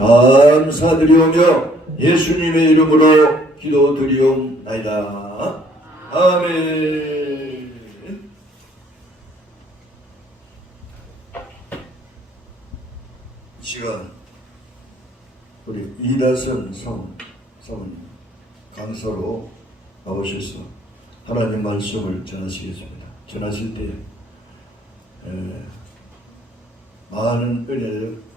감사드리오며 예수님의 이름으로 기도드리옵나이다. 아멘. 이 시간 우리 이다선 사모님 강사로 나오셔서 하나님 말씀을 전하시겠습니다. 전하실 때 많은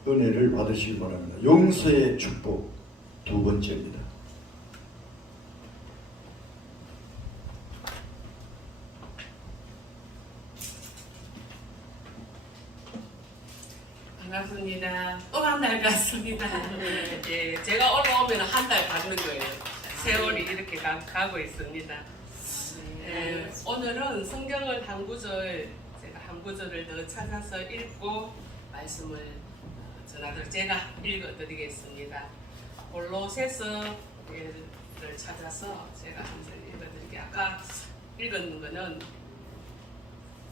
은혜를 받으시기 바랍니다. 용서의 축복 두 번째입니다. 반갑습니다. 또 한 달 갔습니다. 예, 제가 올라오면 한 달 받는 거예요. 세월이 이렇게 가고 있습니다. 예, 오늘은 성경을 한 구절, 제가 한 구절을 더 찾아서 읽고 말씀을 전하도록 제가 읽어드리겠습니다. 골로새서를 찾아서 제가 한 절 읽어드릴게요. 아까 읽은 거는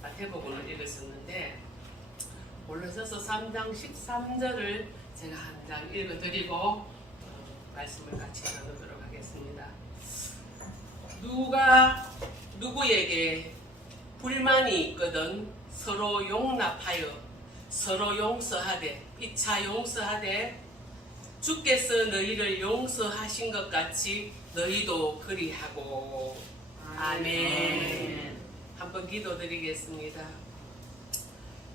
마태복음을 읽었었는데 골로새서 3장 13절을 제가 한 장 읽어드리고 말씀을 같이 나누도록 하겠습니다. 누가 누구에게 불만이 있거든 서로 용납하여 서로 용서하되 피차 용서하되 주께서 너희를 용서하신 것 같이 너희도 그리하고. 아멘. 한번 기도드리겠습니다.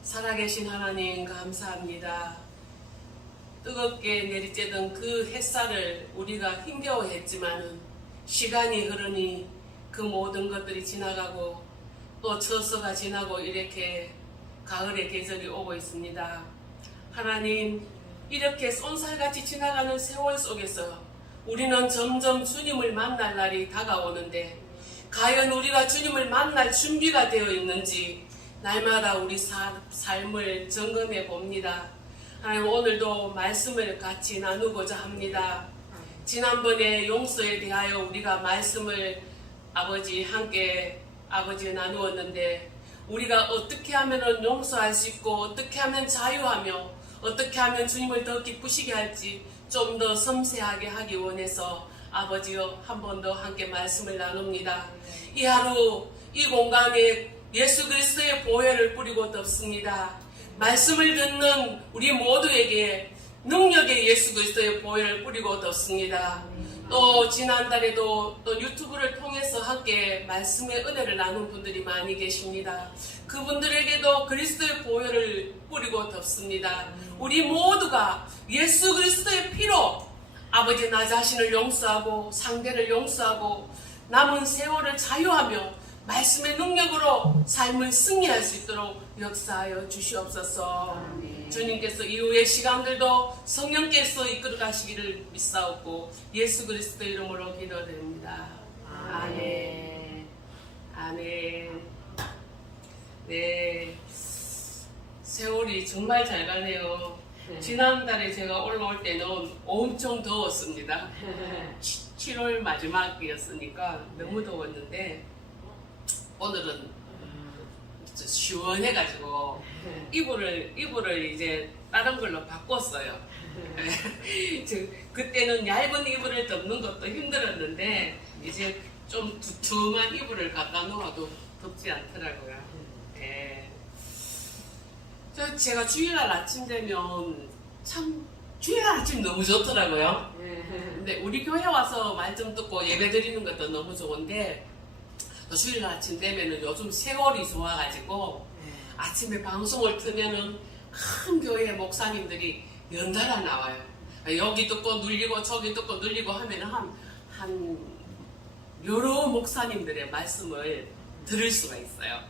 살아계신 하나님 감사합니다. 뜨겁게 내리쬐던 그 햇살을 우리가 힘겨워했지만은 시간이 흐르니 그 모든 것들이 지나가고 또 처서가 지나고 이렇게 가을의 계절이 오고 있습니다. 하나님, 이렇게 쏜살같이 지나가는 세월 속에서 우리는 점점 주님을 만날 날이 다가오는데 과연 우리가 주님을 만날 준비가 되어 있는지 날마다 우리 삶을 점검해 봅니다. 하나님, 오늘도 말씀을 같이 나누고자 합니다. 지난번에 용서에 대하여 우리가 말씀을 함께 나누었는데 우리가 어떻게 하면 용서할 수 있고 어떻게 하면 자유하며 어떻게 하면 주님을 더 기쁘시게 할지 좀 더 섬세하게 하기 원해서 아버지여 한 번 더 함께 말씀을 나눕니다. 이 하루 이 공간에 예수 그리스도의 보혈을 뿌리고 덮습니다. 말씀을 듣는 우리 모두에게 능력의 예수 그리스도의 보혈을 뿌리고 덮습니다. 또 지난달에도 또 유튜브를 통해서 함께 말씀의 은혜를 나눈 분들이 많이 계십니다. 그분들에게도 그리스도의 보혈을 뿌리고 덮습니다. 우리 모두가 예수 그리스도의 피로 아버지 나 자신을 용서하고 상대를 용서하고 남은 세월을 자유하며 말씀의 능력으로 삶을 승리할 수 있도록 역사하여 주시옵소서. 주님께서 이후의 시간들도 성령께서 이끌어 가시기를 믿사옵고 예수 그리스도 이름으로 기도드립니다. 아멘. 아멘. 네, 세월이 정말 잘 가네요. 지난달에 제가 올라올 때는 엄청 더웠습니다. 7월 마지막이었으니까 너무 더웠는데 오늘은 시원해가지고 이불을 이제 다른 걸로 바꿨어요. 그때는 얇은 이불을 덮는 것도 힘들었는데 이제 좀 두툼한 이불을 갖다 놓아도 덥지 않더라고요. 네. 제가 주일날 아침 되면 참 주일날 아침 너무 좋더라고요. 근데 우리 교회 와서 말 좀 듣고 예배 드리는 것도 너무 좋은데 또 주일날 아침 되면은 요즘 세월이 좋아가지고 아침에 방송을 틀면은 큰 교회 목사님들이 연달아 나와요. 여기 듣고 눌리고 저기 듣고 눌리고 하면은 한 여러 목사님들의 말씀을 들을 수가 있어요.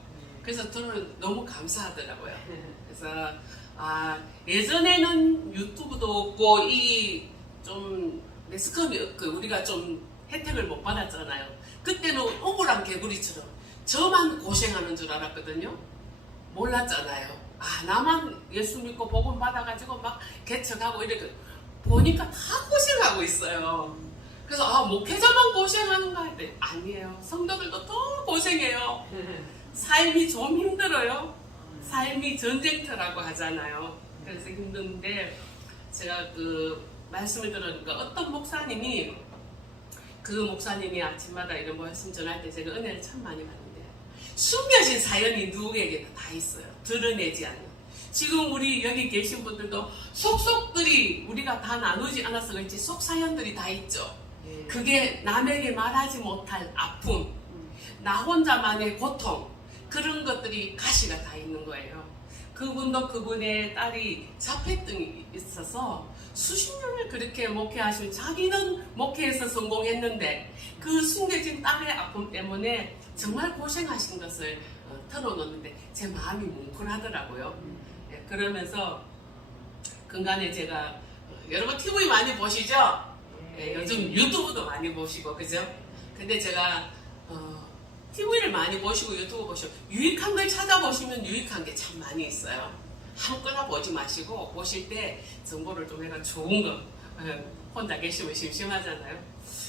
그래서 저는 너무 감사하더라고요. 그래서 예전에는 유튜브도 없고 이 좀 매스컴이 없고 우리가 좀 혜택을 못 받았잖아요. 그때는 억울한 개구리처럼 저만 고생하는 줄 알았거든요. 몰랐잖아요. 나만 예수 믿고 복음 받아가지고 막 개척하고 이렇게 보니까 다 고생하고 있어요. 그래서 목회자만 고생하는가 했더니 아니에요. 성도들도 더 고생해요. 삶이 좀 힘들어요. 삶이 전쟁터라고 하잖아요. 그래서 힘든데 제가 그 말씀을 들으니까 어떤 목사님이 그 목사님이 아침마다 이런 말씀 전할 때 제가 은혜를 참 많이 받는데 숨겨진 사연이 누구에게나 다 있어요. 드러내지 않는. 지금 우리 여기 계신 분들도 속속들이 우리가 다 나누지 않아서 그렇지 속 사연들이 다 있죠. 그게 남에게 말하지 못할 아픔, 나 혼자만의 고통, 그런 것들이 가시가 다 있는 거예요. 그분도 그분의 딸이 자폐증이 있어서 수십 년을 그렇게 목회하시면 자기는 목회에서 성공했는데 그 숨겨진 딸의 아픔 때문에 정말 고생하신 것을 털어놓는데 제 마음이 뭉클하더라고요. 그러면서 근간에 제가 여러분 TV 많이 보시죠? 요즘 유튜브도 많이 보시고 그죠? 근데 제가 TV를 많이 보시고 유튜브 보시고 유익한 걸 찾아보시면 유익한 게 참 많이 있어요. 아무거나 보지 마시고 보실 때 정보를 좀 해가 좋은 거 혼자 계시면 심심하잖아요.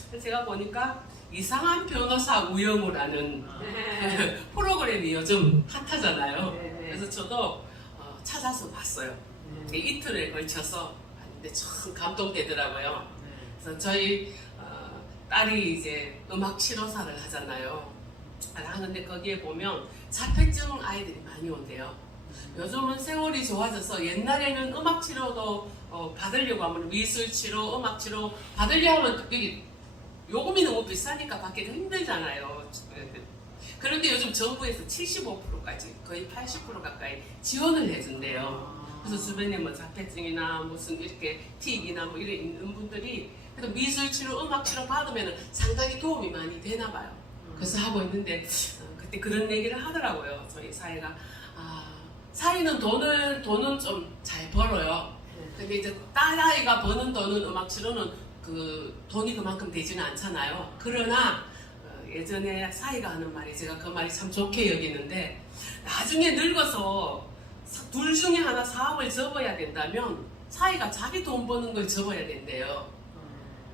그래서 제가 보니까 이상한 변호사 우영우라는 프로그램이 요즘 핫하잖아요. 그래서 저도 찾아서 봤어요. 이틀에 걸쳐서 봤는데 참 감동되더라고요. 그래서 저희 딸이 이제 음악 치료사를 하잖아요. 하는데 거기에 보면 자폐증 아이들이 많이 온대요. 요즘은 세월이 좋아져서 옛날에는 음악 치료도 받으려고 하면 미술 치료, 음악 치료 받으려고 하면 여기 요금이 너무 비싸니까 받기가 힘들잖아요. 그런데 요즘 정부에서 75%까지 거의 80% 가까이 지원을 해준대요. 그래서 주변에 뭐 자폐증이나 무슨 이렇게 틱이나 뭐 이런 있는 분들이 그래도 미술 치료, 음악 치료 받으면 상당히 도움이 많이 되나 봐요. 그래서 하고 있는데 그때 그런 얘기를 하더라고요. 저희 사회가 사회는 돈은 좀 잘 벌어요. 근데 이제 딸아이가 버는 돈은 음악 치료는 그 돈이 그만큼 되지는 않잖아요. 그러나 예전에 사회가 하는 말이 제가 그 말이 참 좋게 여기는데 나중에 늙어서 둘 중에 하나 사업을 접어야 된다면 사회가 자기 돈 버는 걸 접어야 된대요.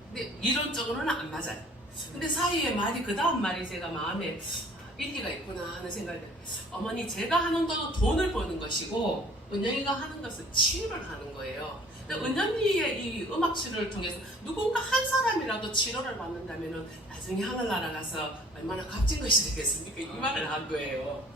근데 이론적으로는 안 맞아요. 근데 사이의 말이 그 다음 말이 제가 마음에 일리가 있구나 하는 생각이 들어요. 어머니 제가 하는 돈을 버는 것이고 은영이가 하는 것은 치유를 하는 거예요. 은영이의 이 음악 치료를 통해서 누군가 한 사람이라도 치료를 받는다면 나중에 하늘나라 가서 얼마나 값진 것이 되겠습니까? 이 말을 한 거예요.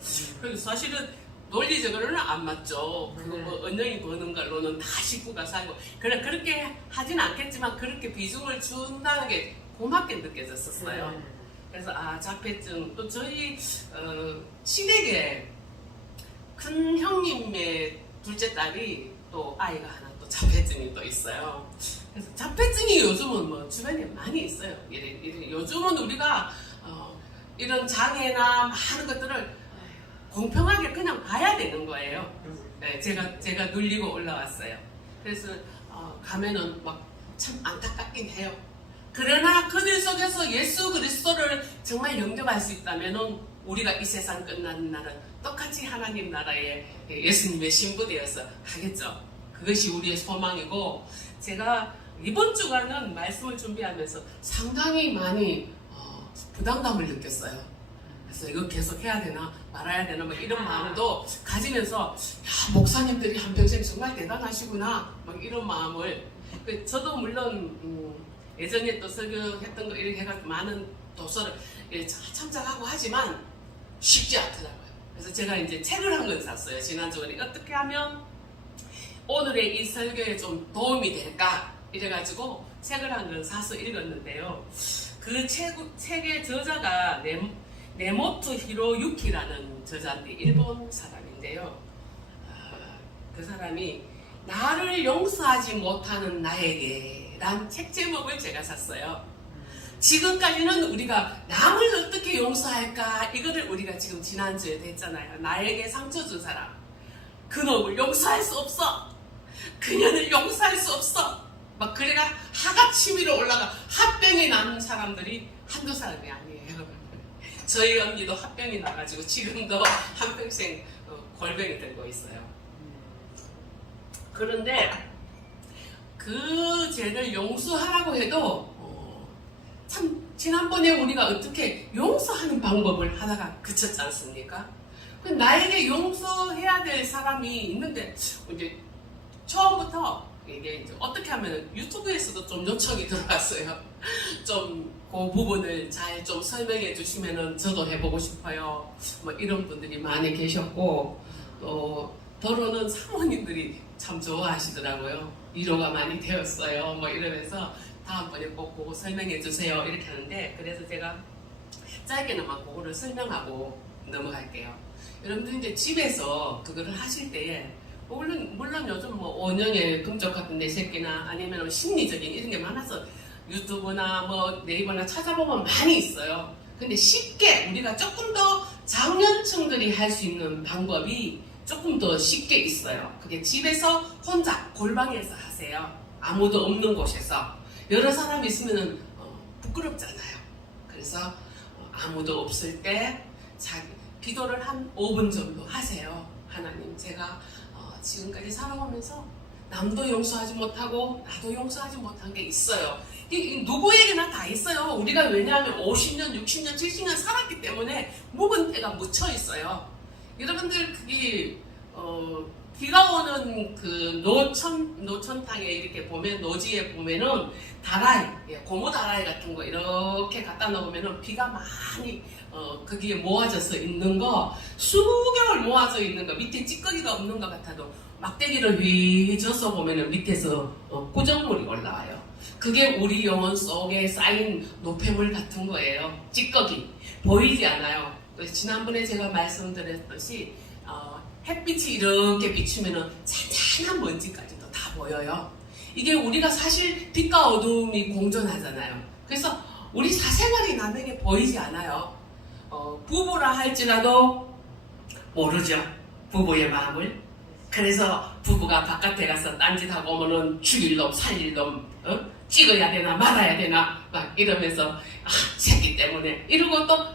그래서 사실은 논리적으로는 안 맞죠. 그거 뭐 은영이 버는 걸로는 다 식구가 살고 그렇게 하진 않겠지만 그렇게 비중을 준다는 게 고맙게 느껴졌었어요. 그래서 자폐증 또 저희 시댁에 큰 형님의 둘째 딸이 또 아이가 하나 또 자폐증이 또 있어요. 그래서 자폐증이 요즘은 뭐 주변에 많이 있어요. 요즘은 우리가 이런 장애나 많은 것들을 공평하게 그냥 봐야 되는 거예요. 네, 제가 눌리고 올라왔어요. 그래서 가면은 막 참 안타깝긴 해요. 그러나 그들 속에서 예수 그리스도를 정말 영접할 수 있다면은 우리가 이 세상 끝나는 날은 똑같이 하나님 나라에 예수님의 신부되어서 하겠죠. 그것이 우리의 소망이고 제가 이번 주간은 말씀을 준비하면서 상당히 많이 부담감을 느꼈어요. 그래서 이거 계속 해야 되나 말아야 되나 뭐 이런 마음도 가지면서 목사님들이 한평생 정말 대단하시구나 막 이런 마음을 저도 물론 예전에 또 설교했던 거 이렇게 해가지고 많은 도서를 참작하고 하지만 쉽지 않더라고요. 그래서 제가 이제 책을 한 권 샀어요. 지난주에 어떻게 하면 오늘의 이 설교에 좀 도움이 될까 이래가지고 책을 한 권 사서 읽었는데요. 그 책의 저자가 네모토 히로유키라는 저자인데 일본 사람인데요. 그 사람이 나를 용서하지 못하는 나에게 란 책 제목을 제가 샀어요. 지금까지는 우리가 남을 어떻게 용서할까 이거를 우리가 지금 지난주에 했잖아요. 나에게 상처 준 사람 그놈을 용서할 수 없어. 그녀를 용서할 수 없어. 막 그래가 하가 치밀어 올라가 합병이 난 사람들이 한두 사람이 아니에요. 저희 언니도 합병이 나가지고 지금도 한평생 골병이 들고 있어요. 그런데 그 죄를 용서하라고 해도 참 지난번에 우리가 어떻게 용서하는 방법을 하다가 그쳤지 않습니까? 나에게 용서해야 될 사람이 있는데 이제 처음부터 이게 이제 어떻게 하면 유튜브에서도 좀 요청이 들어왔어요. 좀 그 부분을 잘 좀 설명해 주시면은 저도 해보고 싶어요. 뭐 이런 분들이 많이 계셨고, 또 더러는 사모님들이 참 좋아하시더라고요. 위로가 많이 되었어요. 뭐 이러면서 다음번에 꼭 그거 설명해 주세요. 이렇게 하는데, 그래서 제가 짧게나마 그거를 설명하고 넘어갈게요. 여러분들 이제 집에서 그거를 하실 때에 물론 요즘 뭐 원형의 금쪽 같은 내 새끼나 아니면 심리적인 이런 게 많아서 유튜브나 뭐 네이버나 찾아보면 많이 있어요. 근데 쉽게 우리가 조금 더 장년층들이 할 수 있는 방법이 조금 더 쉽게 있어요. 그게 집에서 혼자 골방에서 하세요. 아무도 없는 곳에서. 여러 사람이 있으면 부끄럽잖아요. 그래서 아무도 없을 때 기도를 한 5분 정도 하세요. 하나님, 제가 지금까지 살아오면서 남도 용서하지 못하고 나도 용서하지 못한 게 있어요. 누구에게나 다 있어요. 우리가 왜냐하면 50년, 60년, 70년 살았기 때문에 묵은 때가 묻혀 있어요. 여러분들 그게 비가 오는 그 노천탕에 이렇게 보면 노지에 보면은 다라이, 고무 다라이 같은 거 이렇게 갖다 놓으면은 비가 많이 거기에 모아져서 있는 거, 수개월 모아져 있는 거, 밑에 찌꺼기가 없는 것 같아도 막대기를 휘저서 보면은 밑에서 구정물이 올라와요. 그게 우리 영혼 속에 쌓인 노폐물 같은 거예요. 찌꺼기 보이지 않아요. 지난번에 제가 말씀드렸듯이 햇빛이 이렇게 비추면은 잔잔한 먼지까지도 다 보여요. 이게 우리가 사실 빛과 어둠이 공존하잖아요. 그래서 우리 사생활이 남에게 보이지 않아요. 부부라 할지라도 모르죠. 부부의 마음을. 그래서 부부가 바깥에 가서 딴짓하고 오면은 죽일 놈, 살릴 놈, 찍어야 되나 말아야 되나 막 이러면서 새끼 때문에 이러고 또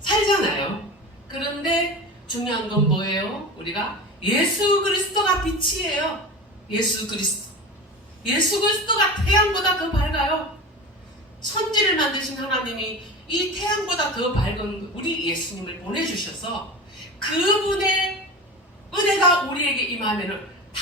살잖아요. 그런데 중요한 건 뭐예요? 우리가 예수 그리스도가 빛이에요. 예수 그리스도가 태양보다 더 밝아요. 천지를 만드신 하나님이 이 태양보다 더 밝은 우리 예수님을 보내주셔서 그분의 은혜가 우리에게 임하면은 다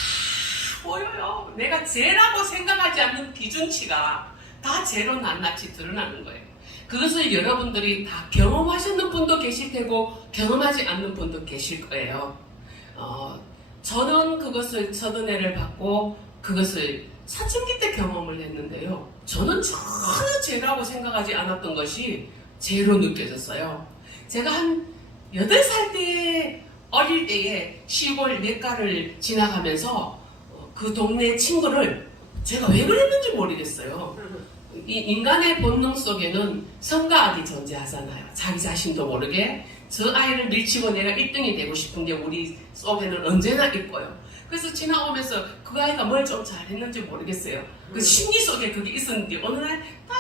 보여요. 내가 죄라고 생각하지 않는 기준치가 다 죄로 낱낱이 드러나는 거예요. 그것을 여러분들이 다 경험하셨는 분도 계실 테고 경험하지 않는 분도 계실 거예요. 저는 그것을 첫 은혜를 받고 그것을 사춘기 때 경험을 했는데요. 저는 전혀 죄라고 생각하지 않았던 것이 죄로 느껴졌어요. 제가 한 8살 때 어릴 때에 시골 냇가를 지나가면서 그 동네 친구를 제가 왜 그랬는지 모르겠어요. 이 인간의 본능 속에는 성과 악이 존재하잖아요. 자기 자신도 모르게 저 아이를 밀치고 내가 1등이 되고 싶은 게 우리 속에는 언제나 있고요. 그래서 지나오면서 그 아이가 뭘 좀 잘했는지 모르겠어요. 그 심리 속에 그게 있었는데 어느 날 딱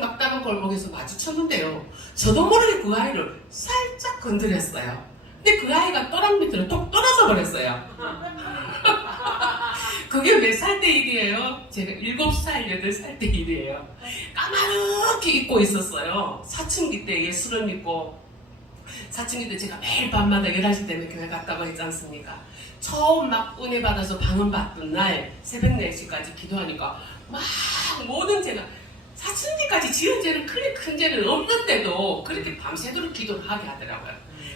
막다른 골목에서 마주쳤는데요. 저도 모르게 그 아이를 살짝 건드렸어요. 근데 그 아이가 또랑 밑으로 톡 떨어져 버렸어요. 그게 몇 살 때 일이에요? 제가 7살, 8살 때 일이에요. 까마득히 입고 있었어요. 사춘기 때 예수를 믿고 사춘기 때 제가 매일 밤마다 11시 되면 교회 갔다고 했지 않습니까? 처음 막 은혜 받아서 방언 받던 날 새벽 4시까지 기도하니까 막 모든 죄가 사춘기까지 지은 죄는 그리 큰 죄는 없는데도 그렇게 밤새도록 기도를 하게 하더라고요.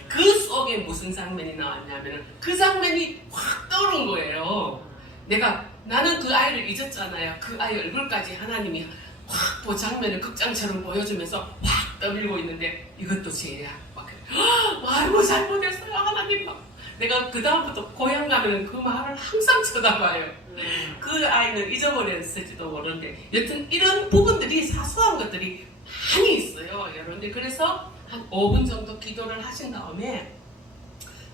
그 속에 무슨 장면이 나왔냐면 그 장면이 확 떠오른 거예요. 나는 그 아이를 잊었잖아요. 그 아이 얼굴까지 하나님이 확 그 장면을 극장처럼 보여주면서 확 떠밀고 있는데 이것도 죄야. 아이고 잘못했어요 하나님. 내가 그 다음부터 고향 가면 그 말을 항상 쳐다봐요. 그 아이는 잊어버렸을지도 모르는데 여튼 이런 부분들이 사소한 것들이 많이 있어요. 여러분들 그래서 한 5분 정도 기도를 하신 다음에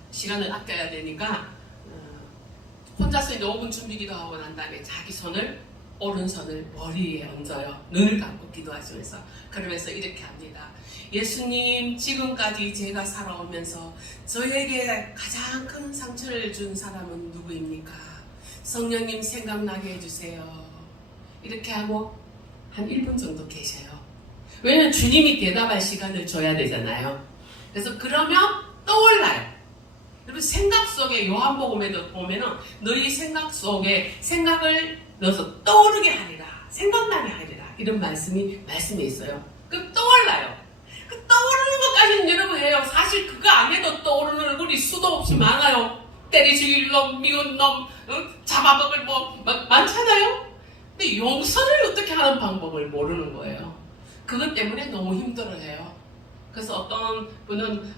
시간을 아껴야 되니까 혼자서 이제 5분 준비 기도하고 난 다음에 자기 오른손을 머리에 얹어요. 눈을 감고 기도하시면서 그러면서 이렇게 합니다. 예수님, 지금까지 제가 살아오면서 저에게 가장 큰 상처를 준 사람은 누구입니까? 성령님 생각나게 해주세요. 이렇게 하고 한 1분 정도 계셔요. 왜냐면 주님이 대답할 시간을 줘야 되잖아요. 그래서 그러면 떠올라요. 여러분 생각 속에 요한복음에도 보면은 너희 생각 속에 생각을 넣어서 떠오르게 하리라, 생각나게 하리라, 이런 말씀에 있어요. 그 떠올라요. 그 떠오르는 것까지는 여러분 해요. 사실 그거 안 해도 떠오르는 얼굴이 수도 없이 많아요. 때리실 놈, 미운 놈, 잡아먹을 뭐 많잖아요. 근데 용서를 어떻게 하는 방법을 모르는 거예요. 그것 때문에 너무 힘들어해요. 그래서 어떤 분은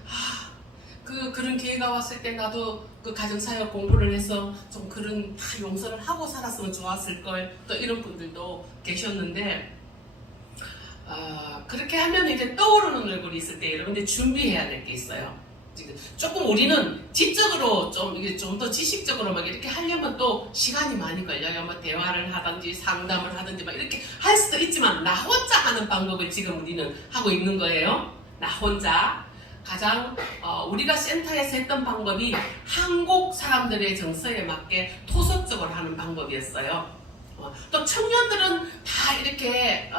그런 기회가 왔을 때 나도 그 가정사역 공부를 해서 좀 그런 다 용서를 하고 살았으면 좋았을 걸, 또 이런 분들도 계셨는데, 그렇게 하면 이제 떠오르는 얼굴이 있을 때 여러분들 준비해야 될 게 있어요. 조금 우리는 지적으로 좀 더 지식적으로 막 이렇게 하려면 또 시간이 많이 걸려요. 뭐 대화를 하든지 상담을 하든지 막 이렇게 할 수도 있지만, 나 혼자 하는 방법을 지금 우리는 하고 있는 거예요. 나 혼자. 가장 우리가 센터에서 했던 방법이 한국 사람들의 정서에 맞게 토속적으로 하는 방법이었어요. 또 청년들은 다 이렇게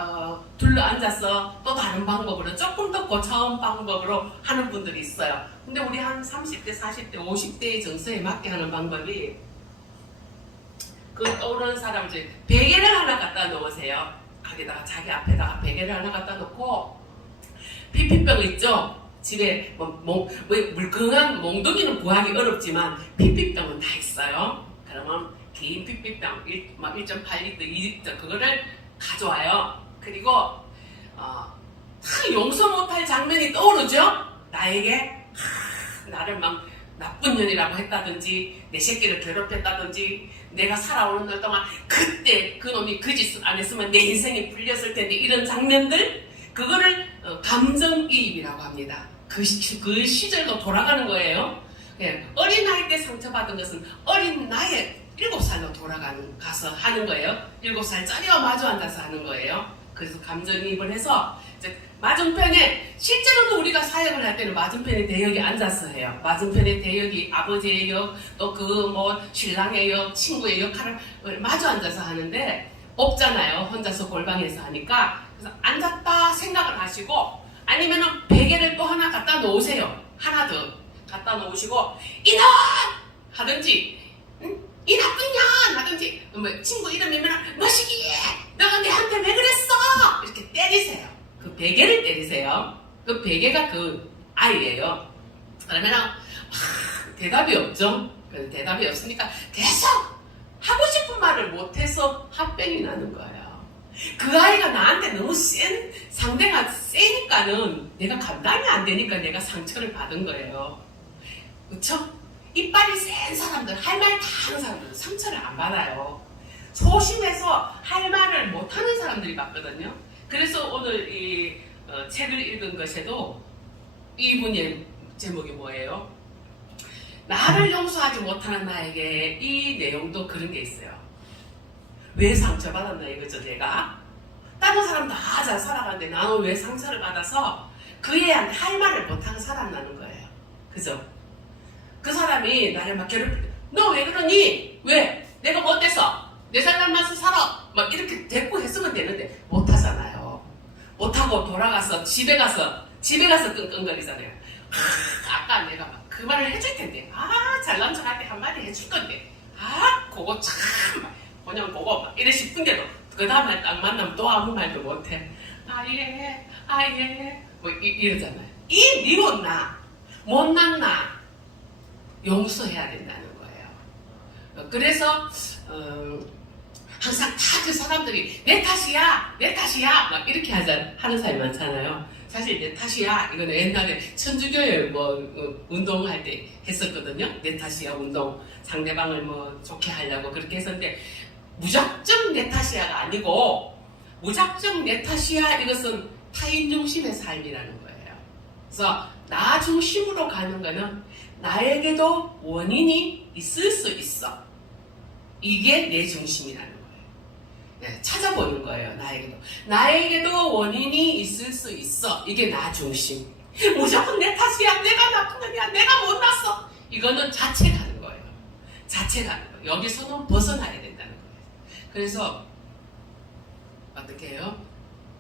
둘러앉아서 또 다른 방법으로 조금 더 고차원 방법으로 하는 분들이 있어요. 근데 우리 한 30대, 40대, 50대의 정서에 맞게 하는 방법이, 그 떠오르는 사람들 베개를 하나 갖다 놓으세요. 거기다가 자기 앞에다가 베개를 하나 갖다 놓고, 피피병 있죠? 집에 물컹한 몽둥이는 구하기 어렵지만 피피병은 다 있어요. 그러면 긴 피피병 1.8리터, 2리터 그거를 가져와요. 그리고 다 용서 못할 장면이 떠오르죠? 나에게 나를 막 나쁜 년이라고 했다든지, 내 새끼를 괴롭혔다든지, 내가 살아오는 날 동안 그때 그 놈이 그 짓을 안 했으면 내 인생이 풀렸을 텐데, 이런 장면들, 그거를 감정이입이라고 합니다. 그 시절로 돌아가는 거예요. 어린 나이 때 상처받은 것은 어린 나이에 7살로 가서 하는 거예요. 7살짜리와 마주 앉아서 하는 거예요. 그래서 감정이입을 해서 이제 맞은편에, 실제로도 우리가 사역을 할 때는 맞은편에 대역이 앉아서 해요. 맞은편에 대역이 아버지의 역, 또 신랑의 역, 친구의 역할을 마주 앉아서 하는데 없잖아요. 혼자서 골방에서 하니까. 그래서 앉았다 생각을 하시고, 아니면은 베개를 또 하나 갖다 놓으세요. 하나 더 갖다 놓으시고, 이놈! 하든지, 이 나쁜 년! 하든지, 친구 이름이면 뭐시기에! 너가 내한테 왜 그랬어! 이렇게 때리세요. 그 베개를 때리세요. 그 베개가 그 아이예요. 그러면은 대답이 없죠. 대답이 없으니까 계속 하고 싶은 말을 못해서 합병이 나는 거예요. 그 아이가 나한테 너무 상대가 세니까는 내가 감당이 안 되니까 내가 상처를 받은 거예요. 그쵸? 이빨이 센 사람들, 할 말 다 하는 사람들은 상처를 안 받아요. 소심해서 할 말을 못하는 사람들이 받거든요. 그래서 오늘 이 책을 읽은 것에도 이분의 제목이 뭐예요? 나를 용서하지 못하는 나에게, 이 내용도 그런 게 있어요. 왜 상처받았나 이거죠. 내가 다른 사람 다 잘 살아가는데 나는 왜 상처를 받아서 그 애한테 할 말을 못하고 살아나는 거예요. 그죠? 그 사람이 나를 막 괴롭힐 때, 너 왜 그러니? 왜? 내가 뭐 어때서? 내 살만서 살아! 막 이렇게 대꾸 했으면 되는데 못하잖아요. 못하고 돌아가서 집에 가서 끙끙거리잖아요. 아까 내가 막 그 말을 해줄 텐데, 잘난 척할 때 한마디 해줄 건데, 그거 참 그냥 보고 막 이래 싶은데도 그 다음에 딱 만나면 또 아무 말도 못해. 예, 뭐 이러잖아요. 이 미운 나, 못난 나 용서해야 된다는 거예요. 그래서 항상 다 그 사람들이 내 탓이야 막 이렇게 하는 사람이 많잖아요. 사실 내 탓이야 이거는 옛날에 천주교회 운동할 때 했었거든요. 내 탓이야 운동, 상대방을 좋게 하려고 그렇게 했었는데, 무작정 내 탓이야가 아니고, 무작정 내 탓이야 이것은 타인 중심의 삶이라는 거예요. 그래서 나 중심으로 가는 거는 나에게도 원인이 있을 수 있어. 이게 내 중심이라는 거예요. 네, 찾아보는 거예요. 나에게도 원인이 있을 수 있어. 이게 나 중심. 무조건 내 탓이야, 내가 나쁜 놈이야, 내가 못났어, 이거는 자책하는 거예요. 자책하는 거예요. 여기서는 벗어나야 된다는 거예요. 그래서 어떻게 해요?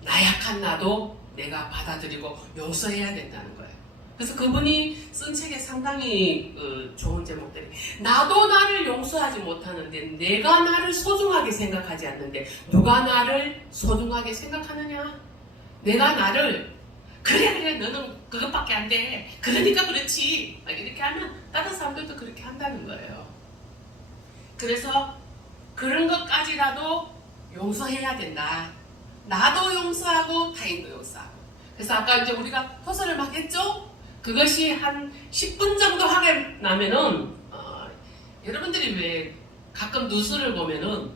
나약한 나도 내가 받아들이고 용서해야 된다는 거예요. 그래서 그분이 쓴 책에 상당히 좋은 제목들이 나도 나를 용서하지 못하는데 내가 나를 소중하게 생각하지 않는데 누가 나를 소중하게 생각하느냐? 내가 나를 그래 너는 그것밖에 안 돼. 그러니까 그렇지. 막 이렇게 하면 다른 사람들도 그렇게 한다는 거예요. 그래서 그런 것까지라도 용서해야 된다. 나도 용서하고 타인도 용서하고. 그래서 아까 이제 우리가 토설을 막 했죠? 그것이 한 10분 정도 하게 나면은 여러분들이 왜 가끔 뉴스를 보면은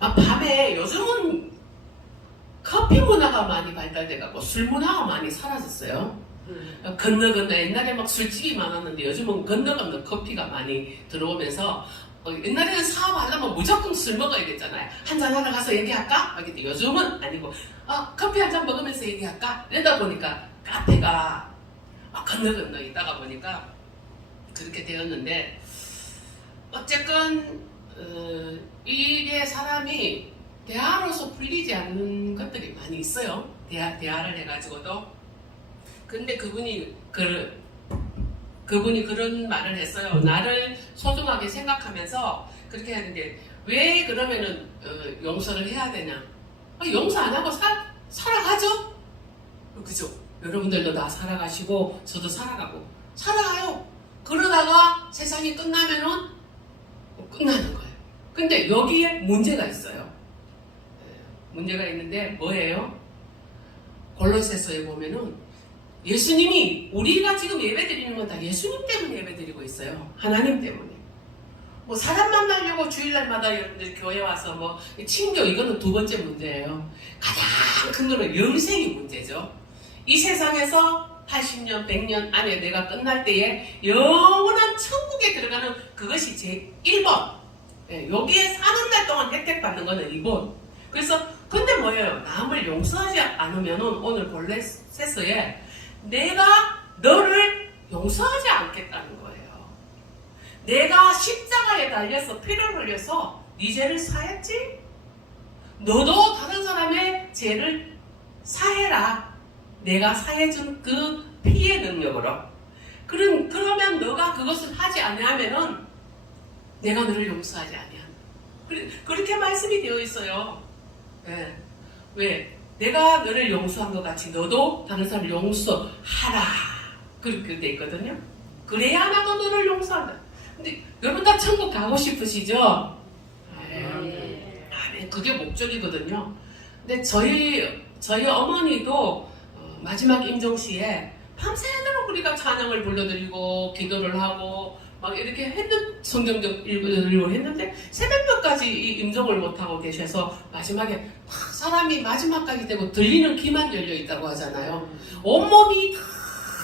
막 밤에 요즘은 커피 문화가 많이 발달돼가고 술 문화가 많이 사라졌어요. 건너 옛날에 막 술집이 많았는데 요즘은 건너 커피가 많이 들어오면서 옛날에는 사업하려면 무조건 술 먹어야 됐잖아요. 한잔 하러 가서 얘기할까? 근데 요즘은 아니고 커피 한 잔 먹으면서 얘기할까? 이러다 보니까 카페가 건너 있다가 보니까 그렇게 되었는데 어쨌건 이게 사람이 대화로서 풀리지 않는 것들이 많이 있어요. 대화를 해가지고도. 근데 그분이 그런 말을 했어요. 나를 소중하게 생각하면서 그렇게 하는데 왜 그러면은 용서를 해야 되냐? 용서 안 하고 살아가죠? 그죠? 여러분들도 다 살아가시고 저도 살아가요. 그러다가 세상이 끝나면은 끝나는 거예요. 근데 여기에 문제가 있어요. 문제가 있는데 뭐예요? 골로새서에 보면은 예수님이 우리가 지금 예배드리는 건 다 예수님 때문에 예배드리고 있어요. 하나님 때문에. 뭐 사람 만나려고 주일날마다 여러분들 교회 와서 뭐 친교 이거는 두 번째 문제예요. 가장 큰 거는 영생이 문제죠. 이 세상에서 80년, 100년 안에 내가 끝날 때에 영원한 천국에 들어가는 그것이 제 1번. 여기에 사는 날 동안 혜택 받는 거는 2번. 그래서 근데 뭐예요? 남을 용서하지 않으면은 오늘 골로새서에 내가 너를 용서하지 않겠다는 거예요. 내가 십자가에 달려서 피를 흘려서 네 죄를 사했지? 너도 다른 사람의 죄를 사해라. 내가 사해준 그 피의 능력으로. 그러면 너가 그것을 하지 않으면은 내가 너를 용서하지 아니야. 그렇게 말씀이 되어 있어요. 네. 왜? 내가 너를 용서한 것 같이 너도 다른 사람을 용서하라. 그렇게 돼 있거든요. 그래야 나도 너를 용서한다. 근데 여러분 다 천국 가고 싶으시죠? 네. 그게 목적이거든요. 근데 저희 어머니도 마지막 임종시에 밤새도록 우리가 찬양을 불러드리고 기도를 하고 막 이렇게 성경도 읽으려고 했는데 새벽까지 이 임종을 못하고 계셔서 마지막에 사람이 마지막까지 되고 들리는 귀만 열려 있다고 하잖아요. 온몸이 다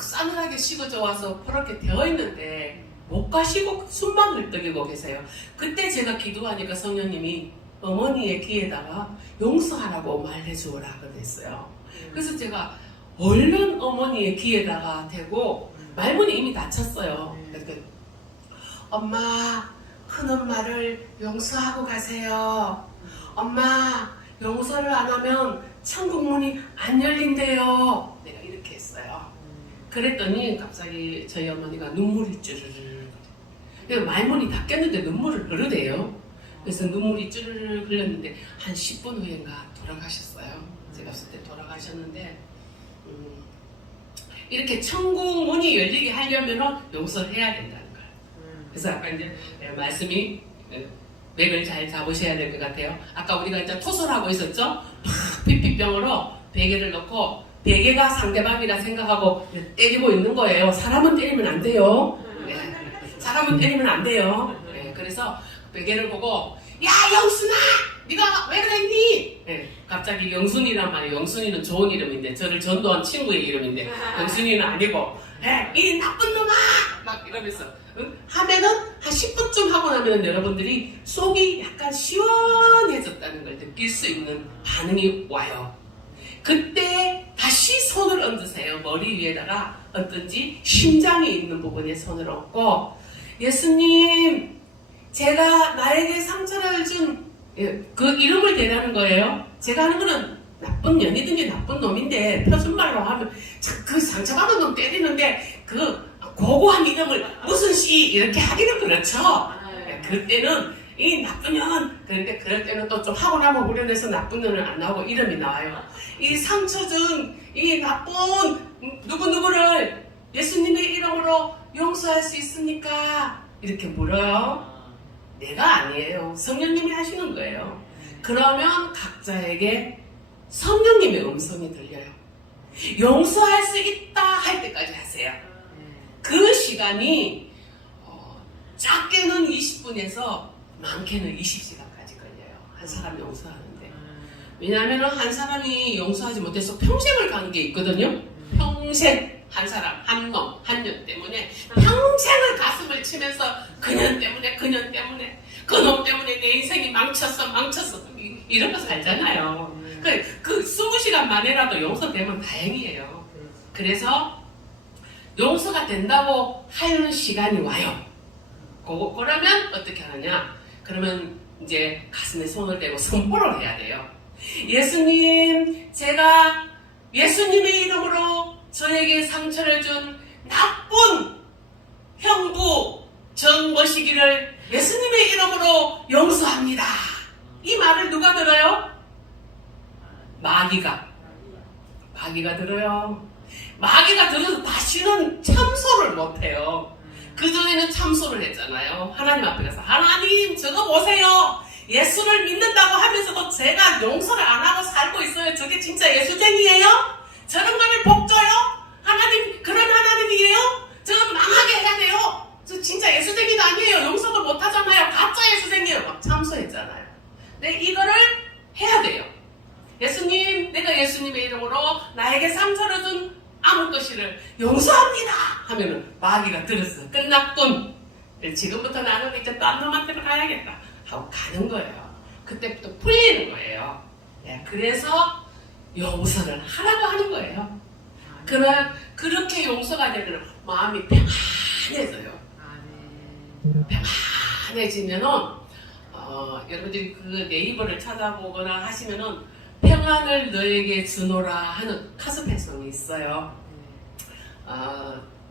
싸늘하게 식어져 와서 그렇게 되어 있는데 못 가시고 숨만 헐떡이고 계세요. 그때 제가 기도하니까 성령님이 어머니의 귀에다가 용서하라고 말해주라 그랬어요. 그래서 제가 얼른 어머니의 귀에다가 대고 말문이 이미 닫혔어요. 그랬더니 엄마, 큰엄마를 용서하고 가세요. 엄마, 용서를 안 하면 천국 문이 안 열린대요. 내가 이렇게 했어요. 그랬더니 갑자기 저희 어머니가 눈물이 쭈르르. 말문이 닫혔는데 눈물을 흐르대요. 그래서 눈물이 쭈르르 흘렸는데 한 10분 후인가 돌아가셨어요. 제가 봤을 때 돌아가셨는데 이렇게 천국 문이 열리게 하려면 용서를 해야 된다는 거예요. 그래서 아까 이제 말씀이 맥을 잘 잡으셔야 될 것 같아요. 아까 우리가 이제 토설하고 있었죠? 피피병으로 베개를 넣고 베개가 상대방이라 생각하고 때리고 있는 거예요. 사람은 때리면 안 돼요. 네. 사람은 때리면 안 돼요. 네. 그래서 베개를 보고 야 영순아! 네가 왜 그랬니? 네. 갑자기 영순이란 말이 영순이는 좋은 이름인데 저를 전도한 친구의 이름인데 영순이는 아니고 이 나쁜 놈아! 막 이러면서 하면은 한 10분쯤 하고 나면 여러분들이 속이 약간 시원해졌다는 걸 느낄 수 있는 반응이 와요. 그때 다시 손을 얹으세요. 머리 위에다가 얹든지 심장이 있는 부분에 손을 얹고 예수님 제가 나에게 상처를 준 그 이름을 대라는 거예요. 제가 하는 거는 나쁜 년이든지 나쁜 놈인데 표준말로 하면 그 상처받은 놈 때리는데 그 고고한 이름을 무슨 씨 이렇게 하기는 그렇죠. 그때는 이 나쁜 년 그런데 그럴 때는 또 좀 하고 나면 후련해서 나쁜 년은 안 나오고 이름이 나와요. 이 상처 준 이 나쁜 누구누구를 예수님의 이름으로 용서할 수 있습니까? 이렇게 물어요. 내가 아니에요. 성령님이 하시는 거예요. 그러면 각자에게 성령님의 음성이 들려요. 용서할 수 있다 할 때까지 하세요. 그 시간이 작게는 20분에서 많게는 20시간까지 걸려요. 한 사람 용서하는데. 왜냐하면 한 사람이 용서하지 못해서 평생을 가는 게 있거든요. 평생 한 사람, 한 놈, 한 년 때문에 평생을 가슴을 치면서 그년 때문에 그 놈 때문에 내 인생이 망쳤어 이러고 살잖아요. 그 20시간 만에라도 용서되면 다행이에요. 그래서 용서가 된다고 하는 시간이 와요. 그러면 어떻게 하느냐? 그러면 이제 가슴에 손을 대고 선포를 해야 돼요. 예수님, 제가 예수님의 이름으로 저에게 상처를 준 나쁜 형부 정모시기를 예수님의 이름으로 용서합니다. 이 말을 누가 들어요? 마귀가 들어요. 마귀가 들어서 다시는 참소를 못해요. 그전에는 참소를 했잖아요. 하나님 앞에 가서 하나님 저거 보세요. 예수를 믿는다고 하면서도 제가 용서를 안 하고 살고 있어요. 저게 진짜 예수쟁이에요? 저런 거를 복줘요? 하나님 그런 하나님이에요? 저는 망하게 해야 돼요. 저 진짜 예수쟁이도 아니에요. 용서도 못 하잖아요. 가짜 예수쟁이에요. 막 참소했잖아요. 근데 이거를 해야 돼요. 예수님, 내가 예수님의 이름으로 나에게 상처를 준 아무 것이를 용서합니다 하면은 마귀가 들었어. 끝났군. 지금부터 나는 이제 딴 놈한테로 가야겠다 하고 가는 거예요. 그때부터 풀리는 거예요. 네, 그래서 용서를 하라고 하는 거예요. 그렇게 용서가 되면 마음이 평안해져요. 평안해지면은 여러분들이 그 네이버를 찾아보거나 하시면은 평안을 너에게 주노라 하는 카스페송이 있어요.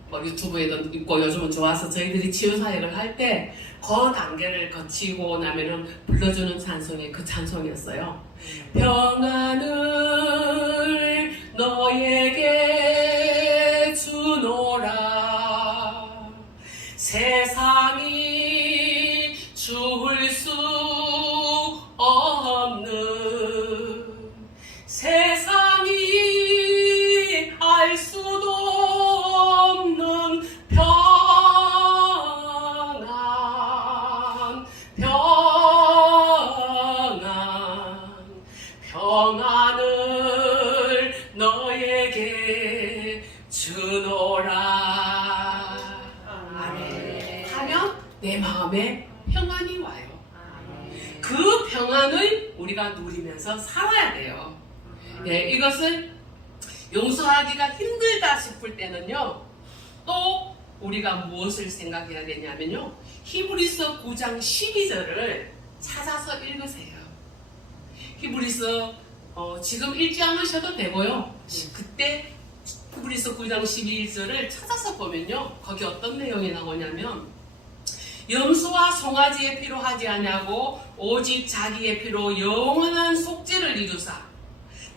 뭐 유튜브에도 있고 요즘은 좋아서 저희들이 치유사역을 할 때 그 단계를 거치고 나면은 불러주는 찬송이 그 찬송이었어요. 평안을 너에게 주노라 세상이 줄 수 없는 세상이 알 수도 없는 평안을 너에게 주노라. 아멘. 하면 내 마음에 평안이 와요. 그 평안을 우리가 누리면서 살아야 돼요. 네, 이것을 용서하기가 힘들다 싶을 때는요, 또 우리가 무엇을 생각해야 되냐면요, 히브리서 9장 12절을 찾아서 읽으세요. 히브리서 지금 읽지 않으셔도 되고요. 그때 히브리서 9장 12절을 찾아서 보면요, 거기 어떤 내용이 나오냐면 염소와 송아지의 피로 하지 아니하고 오직 자기의 피로 영원한 속죄를 이루사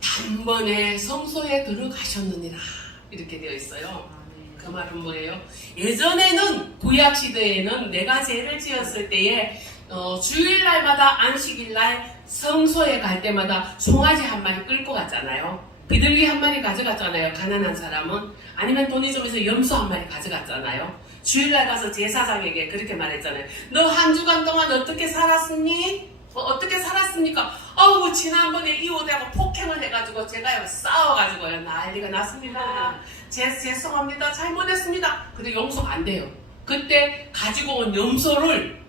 단번에 성소에 들어가셨느니라 이렇게 되어 있어요. 그 말은 뭐예요? 예전에는 구약시대에는 내가 죄를 지었을 때에 주일날마다 안식일날 성소에 갈 때마다 송아지 한 마리 끌고 갔잖아요. 비둘기 한 마리 가져갔잖아요. 가난한 사람은. 아니면 돈이 좀 있어서 염소 한 마리 가져갔잖아요. 주일날 가서 제사장에게 그렇게 말했잖아요. 너 한 주간 동안 어떻게 살았니? 어떻게 살았습니까? 지난번에 이웃하고 폭행을 해가지고 제가요 싸워가지고요 난리가 났습니다. 죄송합니다. 잘못했습니다. 근데 용서가 안 돼요. 그때 가지고 온 염소를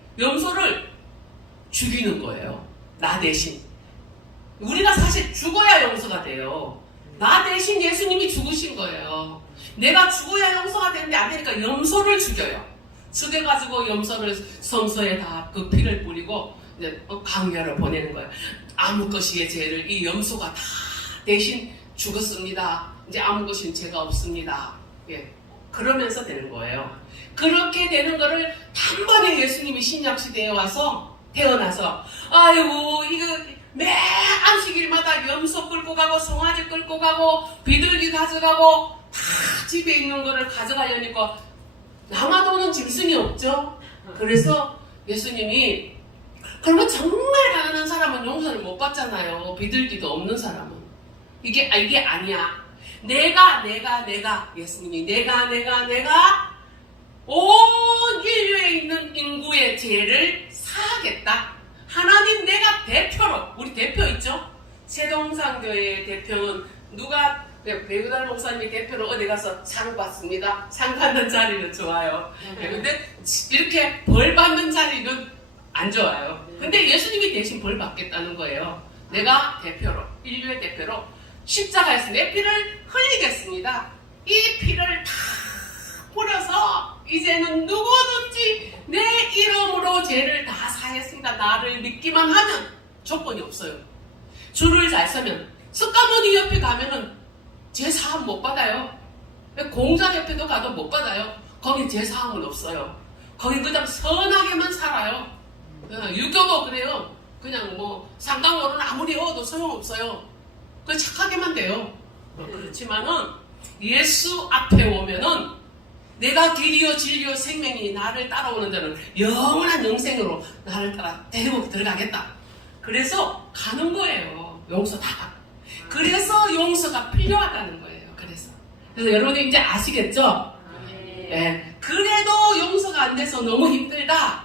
죽이는 거예요. 나 대신. 우리가 사실 죽어야 용서가 돼요. 나 대신 예수님이 죽으신 거예요. 내가 죽어야 용서가 되는데 안 되니까 염소를 죽여요. 죽여가지고 염소를 성소에 다 그 피를 뿌리고 이제 강야로 보내는 거예요. 아무 것이의 죄를 이 염소가 다 대신 죽었습니다. 이제 아무 것인 죄가 없습니다. 예. 그러면서 되는 거예요. 그렇게 되는 거를 단번에 예수님이 신약시대에 와서 태어나서 아이고 이거 매 안식일마다 염소 끌고 가고 송아지 끌고 가고 비둘기 가져가고 다 집에 있는 거를 가져가려니까 남아도는 짐승이 없죠. 그래서 예수님이 그러면 정말 가난한 사람은 용서를 못 받잖아요. 비둘기도 없는 사람은. 이게 아니야. 내가 예수님이 내가 온 인류에 있는 인구의 죄를 사하겠다. 하나님 내가 대표로, 우리 대표 있죠? 세동산교회의 대표는 누가, 배우달 목사님이 대표로 어디 가서 상 받습니다. 상 받는 자리는 좋아요. 근데 이렇게 벌 받는 자리는 안 좋아요. 근데 예수님이 대신 벌 받겠다는 거예요. 내가 대표로, 인류의 대표로 십자가에서 내 피를 흘리겠습니다. 이 피를 다 뿌려서 이제는 누구든지 내 이름으로 죄를 다 사했습니다. 나를 믿기만 하면 조건이 없어요. 줄을 잘 서면 석가모니 옆에 가면은 죄 사함 못 받아요. 공자 옆에도 가도 못 받아요. 거기 죄 사함은 없어요. 거기 그냥 선하게만 살아요. 유교도 그래요. 그냥 뭐 상당호는 아무리 얻어도 소용없어요. 그 착하게만 돼요. 그렇지만은 예수 앞에 오면은 내가 길이요 진리요 생명이 나를 따라오는 자는 영원한 영생으로 나를 따라 데리고 들어가겠다. 그래서 가는 거예요. 용서다가. 그래서 용서가 필요하다는 거예요. 그래서 여러분이 이제 아시겠죠? 네. 그래도 용서가 안 돼서 너무 힘들다.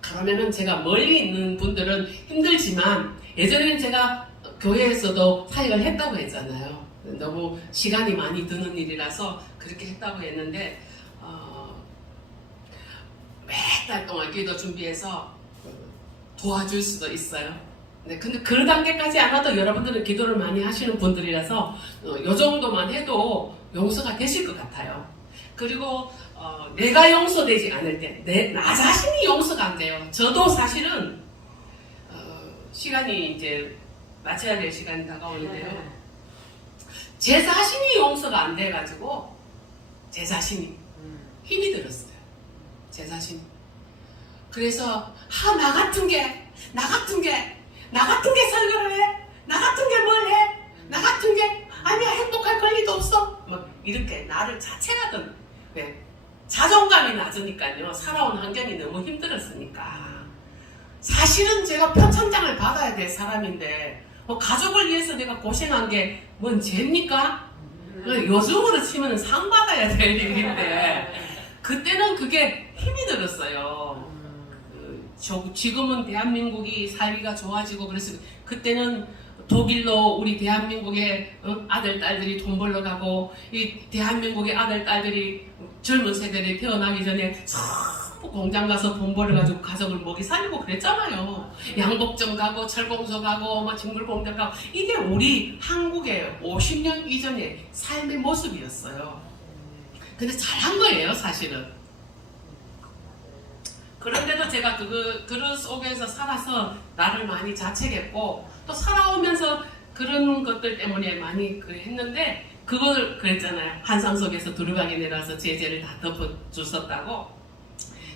그러면은 제가 멀리 있는 분들은 힘들지만 예전에는 제가 교회에서도 사역을 했다고 했잖아요. 너무 시간이 많이 드는 일이라서 그렇게 했다고 했는데 매달 동안 기도 준비해서 도와줄 수도 있어요. 네, 근데 그 단계까지 안 와도 여러분들은 기도를 많이 하시는 분들이라서 요 정도만 해도 용서가 되실 것 같아요. 그리고 내가 용서되지 않을 때 나 자신이 용서가 안 돼요. 저도 사실은 시간이 이제 마쳐야 될 시간이 다가오는데요. 제 자신이 용서가 안 돼가지고 제 자신이 힘이 들었어요. 제 자신. 그래서 나 같은 게 설교를 해? 나 같은 게 뭘 해? 나 같은 게 아니야 행복할 권리도 없어? 막 이렇게 나를 자책하던 자존감이 낮으니까요. 살아온 환경이 너무 힘들었으니까. 사실은 제가 표천장을 받아야 될 사람인데 가족을 위해서 내가 고생한 게 뭔 죄입니까? 요즘으로 치면 상 받아야 될 일인데 그때는 그게 힘이 들었어요. 지금은 대한민국이 사회가 좋아지고 그래서 그때는 독일로 우리 대한민국의 아들 딸들이 돈 벌러 가고 이 대한민국의 아들 딸들이 젊은 세대들이 태어나기 전에 전부 공장 가서 돈 벌어가지고 가족을 먹이 살리고 그랬잖아요. 양복점 가고 철공소 가고 뭐 징굴공장 가고 이게 우리 한국의 50년 이전의 삶의 모습이었어요. 근데 잘한 거예요 사실은. 그런데도 제가 그런 속에서 살아서 나를 많이 자책했고 또 살아오면서 그런 것들 때문에 많이 했는데 그걸 그랬잖아요. 한상 속에서 두루마기 내려서 제 죄를 다 덮어줬었다고.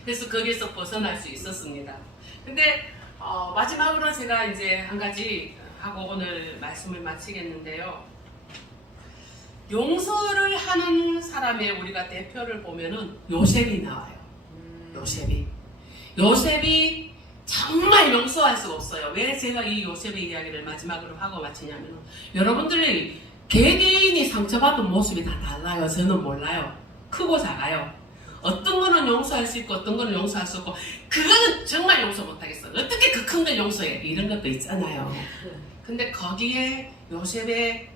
그래서 거기에서 벗어날 수 있었습니다. 근데 마지막으로 제가 이제 한 가지 하고 오늘 말씀을 마치겠는데요. 용서를 하는 사람의 우리가 대표를 보면은 요셉이 나와요. 요셉이 정말 용서할 수가 없어요. 왜 제가 이 요셉의 이야기를 마지막으로 하고 마치냐면 여러분들이 개개인이 상처받은 모습이 다 달라요. 저는 몰라요. 크고 작아요. 어떤 거는 용서할 수 있고 어떤 거는 용서할 수 없고 그거는 정말 용서 못하겠어요. 어떻게 그 큰 걸 용서해? 이런 것도 있잖아요. 근데 거기에 요셉의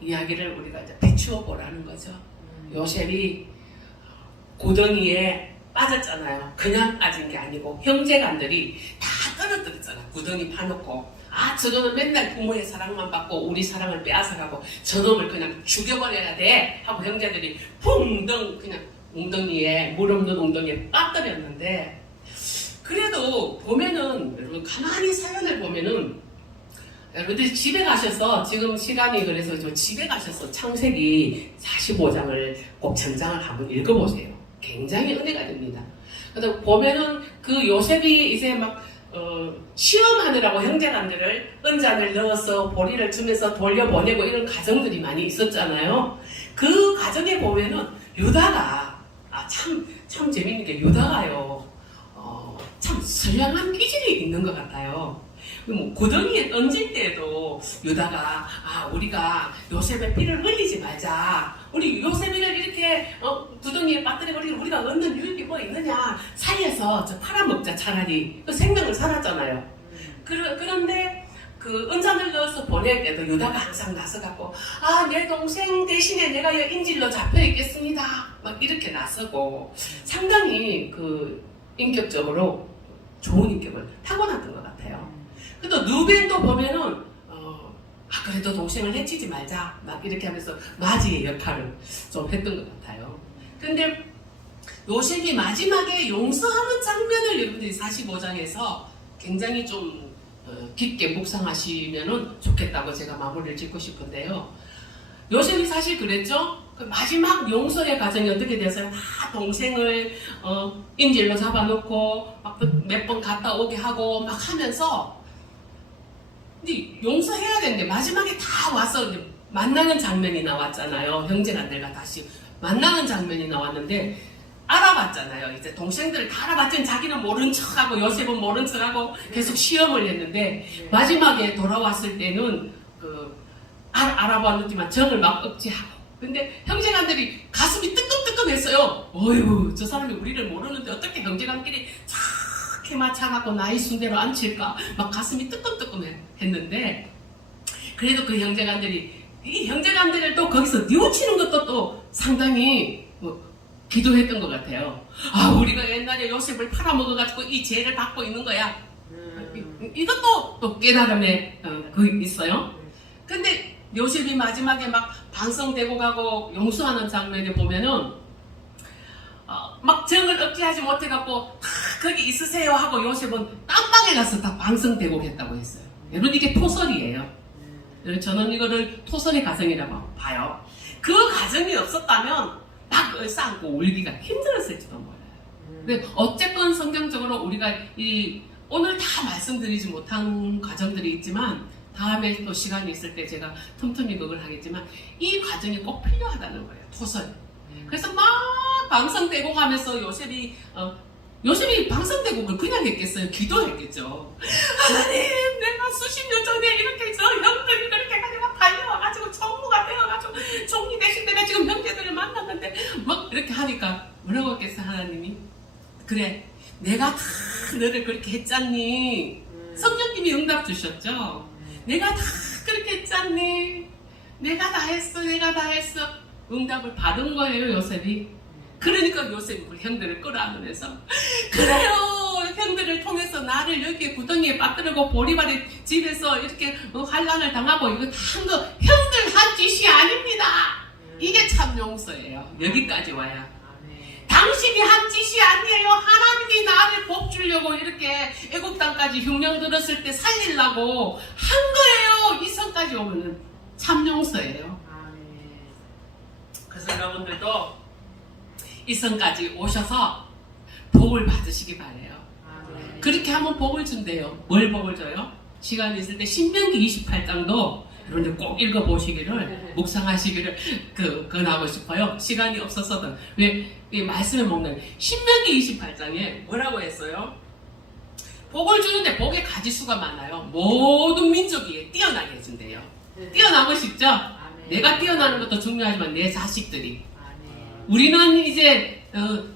이야기를 우리가 이제 비추어 보라는 거죠. 요셉이 구덩이에 빠졌잖아요. 그냥 빠진 게 아니고 형제간들이 다 떨어뜨렸잖아. 구덩이 파놓고 저거는 맨날 부모의 사랑만 받고 우리 사랑을 빼앗아가고 저놈을 그냥 죽여버려야 돼 하고 형제들이 붕덩 그냥 웅덩이에 물 없는 웅덩이에 빠뜨렸는데 그래도 보면은 여러분 가만히 사연을 보면은 여러분들 집에 가셔서 지금 시간이 그래서 저 집에 가셔서 창세기 45장을 꼭 전장을 한번 읽어보세요. 굉장히 은혜가 됩니다. 그래서 보면은 그 요셉이 이제 막 시험하느라고 형제간들을 은잔을 넣어서 보리를 주면서 돌려보내고 이런 가정들이 많이 있었잖아요. 그 가정에 보면은 유다가 참 재밌는 게 유다가요 참 선량한 기질이 있는 것 같아요. 뭐 구덩이에 던질 때도 유다가 우리가 요셉의 피를 흘리지 말자. 우리 요셉이를 이렇게 구덩이에 빠뜨려버리고 우리가 얻는 유익이 뭐 있느냐. 사이에서 저 팔아먹자 차라리. 그 생명을 살았잖아요. 그런데 그 은잔을 넣어서 보낼 때도 유다가 항상 나서갖고 내 동생 대신에 내가 이 인질로 잡혀있겠습니다. 막 이렇게 나서고 상당히 그 인격적으로 좋은 인격을 타고났던 것 같아요. 그래도 누벤도 보면은 그래도 동생을 해치지 말자 막 이렇게 하면서 맞이의 역할을 좀 했던 것 같아요. 근데 요셉이 마지막에 용서하는 장면을 여러분들이 45장에서 굉장히 좀 깊게 묵상하시면은 좋겠다고 제가 마무리를 짓고 싶은데요. 요셉이 사실 그랬죠. 그 마지막 용서의 과정이 어떻게 돼서요? 다 동생을 인질로 잡아놓고 막 몇 번 갔다 오게 하고 막 하면서 근데 용서해야 되는데 마지막에 다 와서 만나는 장면이 나왔잖아요. 형제간들과 다시 만나는 장면이 나왔는데 알아봤잖아요. 이제 동생들을 다 알아봤더니 자기는 모른 척하고 요셉은 모른 척하고 계속 시험을 했는데 마지막에 돌아왔을 때는 알아봤지만 정을 막 억제하고 근데 형제간들이 가슴이 뜨끔뜨끔했어요. 어휴 저 사람이 우리를 모르는데 어떻게 형제간끼리 착해 맞춰갖고 나이 순대로 앉힐까 막 가슴이 뜨끔뜨끔 했는데 그래도 그 형제간들이 이 형제간들을 또 거기서 뉘우치는 것도 또 상당히 기도했던 것 같아요. 우리가 옛날에 요셉을 팔아먹어가지고 이 죄를 받고 있는 거야. 이것도 또 깨달음에 있어요. 근데 요셉이 마지막에 막 반성되고 가고 용서하는 장면에 보면은 막 정을 억제하지 못해갖고 다 거기 있으세요 하고 요셉은 딴방에 가서 다 반성되고 했다고 했어요. 여러분 이게 토설이에요. 저는 이거를 토설의 과정이라고 봐요. 그 과정이 없었다면 막 얼싸안고 울기가 힘들었을지도 몰라요. 근데 어쨌건 성경적으로 우리가 오늘 다 말씀드리지 못한 과정들이 있지만 다음에 또 시간이 있을 때 제가 틈틈이 그걸 하겠지만 이 과정이 꼭 필요하다는 거예요. 토설. 그래서 막 방성되고 가면서 요셉이 방성되고 그냥 했겠어요. 기도했겠죠. 하나님 내가 수십 년 전에 이렇게 해서 형들이 그렇게 가지고 달려와가지고 총무가 되어가지고 총리 대신 내가 지금 형제들을 만났는데 막 이렇게 하니까 뭐라고 했겠어 하나님이? 그래 내가 다 너를 그렇게 했잖니. 성령님이 응답 주셨죠. 내가 다 그렇게 했잖니. 내가 다 했어. 응답을 받은 거예요 요셉이. 그러니까 요셉이 우리 형들을 끌어안으면서 그래요 형들을 통해서 나를 여기에 구덩이에 빠뜨리고 보리발의 집에서 이렇게 환난을 당하고 이거 다 한 거 형들 한 짓이 아닙니다. 이게 참 용서예요. 여기까지 와야 당신이 한 짓이 아니에요. 하나님이 나를 복 주려고 이렇게 애국 땅까지 흉령 들었을 때 살리려고 한 거예요. 이 선까지 오면은 참 용서예요. 그래서 여러분들도 이 선까지 오셔서 복을 받으시기 바래요. 그렇게 하면 복을 준대요. 뭘 복을 줘요? 시간이 있을 때 신명기 28장도 여러분들 꼭 읽어보시기를 묵상하시기를 권하고 싶어요. 시간이 없어서든 이 말씀을 먹는 신명기 28장에 뭐라고 했어요? 복을 주는데 복의 가지수가 많아요. 모든 민족이 뛰어나게 해준대요. 뛰어나고 싶죠? 내가 뛰어나는 것도 중요하지만 내 자식들이 우리는 이제